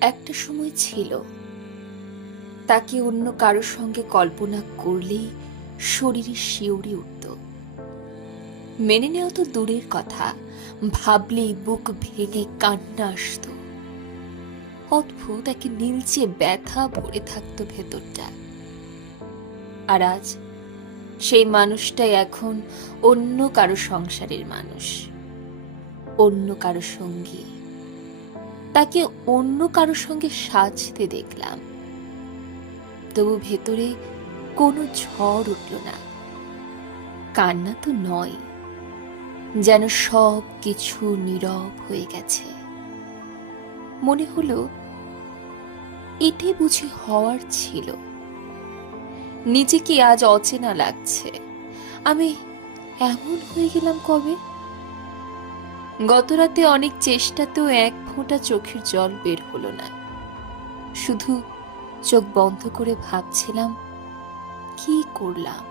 একটা সময় ছিল, তাকে অন্য কারোর সঙ্গে কল্পনা করলেই শরীরে শিউরে উঠত। মেনে নেওয়া তো দূরের কথা, ভাবলেই বুক ভেঙে কান্না আসত। অদ্ভুত এক নীলচে ব্যথা ভরে থাকতো ভেতরটা। আর আজ সেই মানুষটাই এখন অন্য কারো সংসারের মানুষ, অন্য কারো সঙ্গী। তাকে অন্য কারো সঙ্গে সাজতে দেখলাম, তবু ভেতরে কোনো ঝড় উঠল না। কান্না তো নয়, যেন সব কিছু নীরব হয়ে গেছে। মনে হলো এটাই বুঝি হওয়ার ছিল। নিজেকে আজ অচেনা লাগছে। আমি এমন হয়ে গেলাম কবে? গতরাতে অনেক চেষ্টাতেও এক ফোঁটা চোখের জল বের হলো না। শুধু চোখ বন্ধ করে ভাবছিলাম, কি করলাম,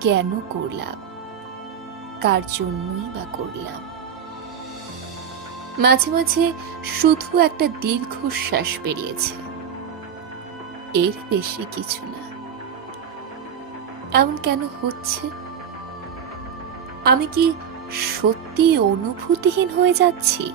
কেন করলাম, কার জন্যই বা করলাম। মাঝে মাঝে শুধু একটা দীর্ঘশ্বাস বেরিয়েছে, এর বেশি কিছু না। এমন কেন হচ্ছে? আমি কি সত্যি অনুভূতিহীন হয়ে যাচ্ছি?